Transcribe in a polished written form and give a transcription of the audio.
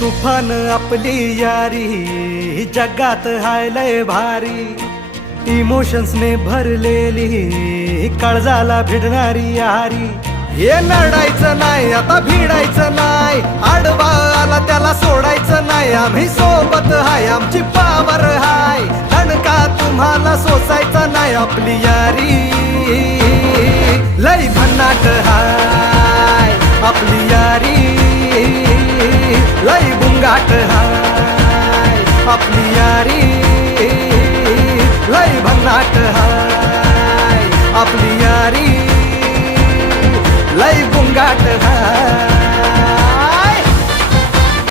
तुफान आपली यारी जगात हाय लय भारी, इमोशन्सने भरलेली काळजाला भिडणारी यारी. हे नडायचं नाही आता भिडायचं नाही, आडवा आला त्याला सोडायचं नाही. आम्ही सोबत हाय आमची पावर हाय, दणका तुम्हाला सोसायचा नाही. आपली यारी लय भन्नाट हाय, आपली यारी लय बुंगाट हाय. आपली यारी लय भन्नाट हाय, आपली यारी लय बुंगाट हाय.